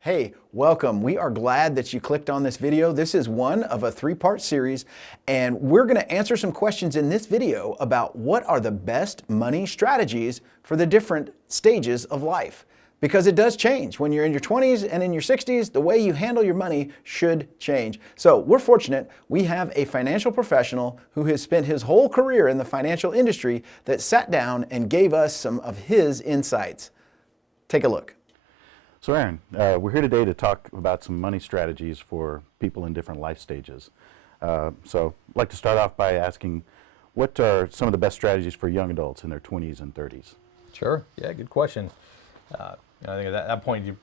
Hey, welcome. We are glad that you clicked on this video. This is one of a three-part series, and we're going to answer some questions in this video about what are the best money strategies for the different stages of life. Because it does change. When you're in your 20s and in your 60s, the way you handle your money should change. So we're fortunate we have a financial professional who has spent his whole career in the financial industry that sat down and gave us some of his insights. Take a look. So Aaron, we're here today to talk about some money strategies for people in different life stages. So I'd like to start off by asking, what are some of the best strategies for young adults in their 20s and 30s? Sure. Yeah, good question. I think at that point, you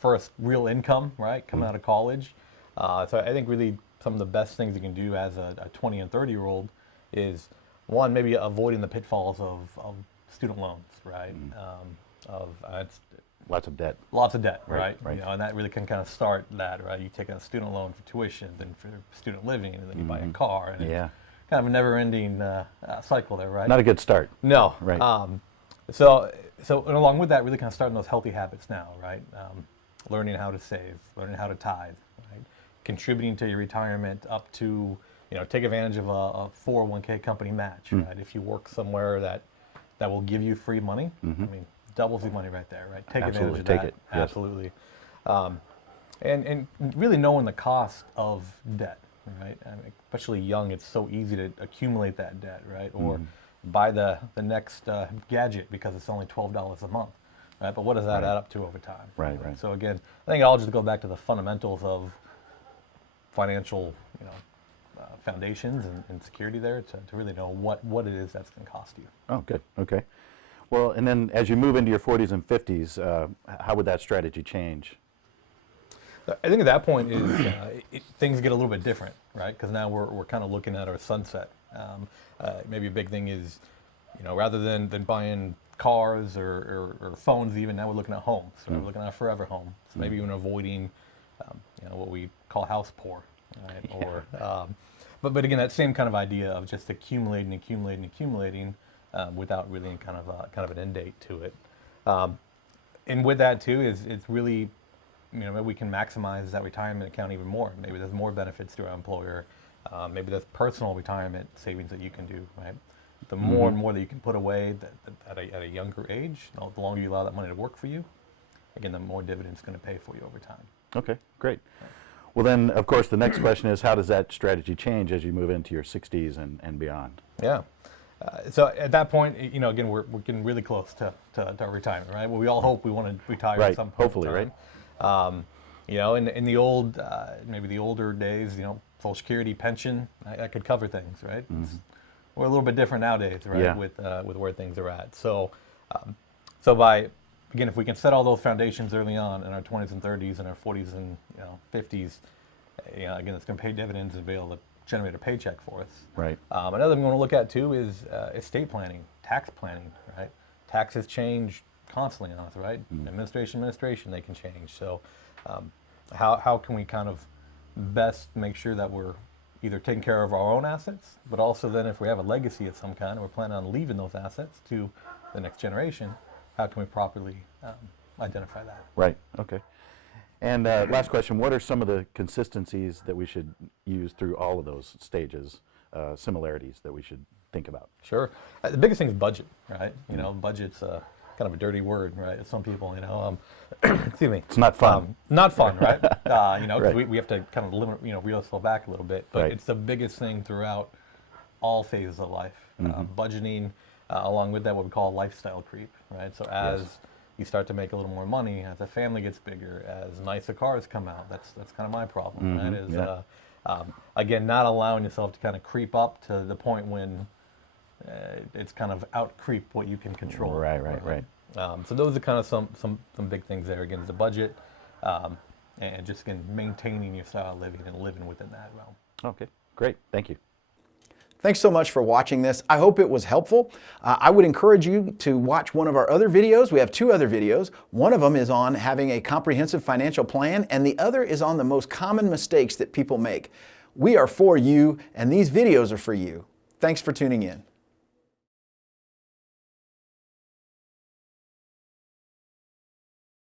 first real income, right, coming out of college. So I think really some of the best things you can do as a 20 and 30-year-old is, one, maybe avoiding the pitfalls of student loans, right? Lots of debt. Lots of debt, right? Right. You know, and that really can kind of start that, right? You take a student loan for tuition, then for student living, and then you buy a car, and it's kind of a never-ending cycle there, right? Not a good start. No. Right. So and along with that, really kind of starting those healthy habits now, right? Learning how to save, learning how to tithe, right? Contributing to your retirement up to, take advantage of a 401k company match, right? If you work somewhere that will give you free money, I mean, doubles your money right there, right? Take advantage of that. Take it. Yes. Absolutely. And really knowing the cost of debt, right? I mean, especially young, it's so easy to accumulate that debt, right? Or buy the next gadget because it's only $12 a month, right? But what does that add up to over time? Right. So again, I think I'll just go back to the fundamentals of financial, foundations and security there to really know what it is that's going to cost you. Oh, good. Okay. Well, and then as you move into your 40s and 50s, how would that strategy change? I think at that point is things get a little bit different, right? Because now we're kind of looking at our sunset. Maybe a big thing is, rather than buying cars or phones, even now we're looking at homes. So we're looking at a forever home. So maybe even avoiding, what we call house poor, right? Yeah. Or, but again, that same kind of idea of just accumulating without really kind of an end date to it. And with that too it's really, maybe we can maximize that retirement account even more. Maybe there's more benefits to our employer. Maybe there's personal retirement savings that you can do, right? The more and more that you can put away at a younger age, the longer you allow that money to work for you, again, the more dividends it's going to pay for you over time. Okay, great. Well then, of course, the next question is, how does that strategy change as you move into your 60s and beyond? Yeah. So at that point, again, we're getting really close to our retirement, right? Well, we all hope we want to retire at some point. Hopefully, in time. Right? In the old, maybe the older days, Social Security, pension, that could cover things, right? We're a little bit different nowadays, right? Yeah. With where things are at. So if we can set all those foundations early on in our 20s and 30s and our 40s and 50s, again, it's going to pay dividends and be able to generate a paycheck for us. Right. Another thing we want to look at too is estate tax planning, right? Taxes change constantly on us, right? Administration, they can change. So how can we kind of best make sure that we're either taking care of our own assets, but also then if we have a legacy of some kind and we're planning on leaving those assets to the next generation, how can we properly identify that? Right, okay. And last question, what are some of the consistencies that we should use through all of those stages, similarities that we should think about? Sure. The biggest thing is budget, right? Budget's kind of a dirty word, right? Some people, excuse me. It's not fun. Not fun, right? Right. We have to kind of limit, reel ourselves back a little bit. But Right. It's the biggest thing throughout all phases of life. Budgeting, along with that, what we call lifestyle creep, right? So as you start to make a little more money, as the family gets bigger, as nicer cars come out, that's kind of my problem, right? Is again, not allowing yourself to kind of creep up to the point when it's kind of out creep what you can control. Right. So those are kind of some big things there. Again, the budget, and just again maintaining your style of living and living within that realm. Okay, great. Thank you. Thanks so much for watching this. I hope it was helpful. I would encourage you to watch one of our other videos. We have two other videos. One of them is on having a comprehensive financial plan, and the other is on the most common mistakes that people make. We are for you, and these videos are for you. Thanks for tuning in.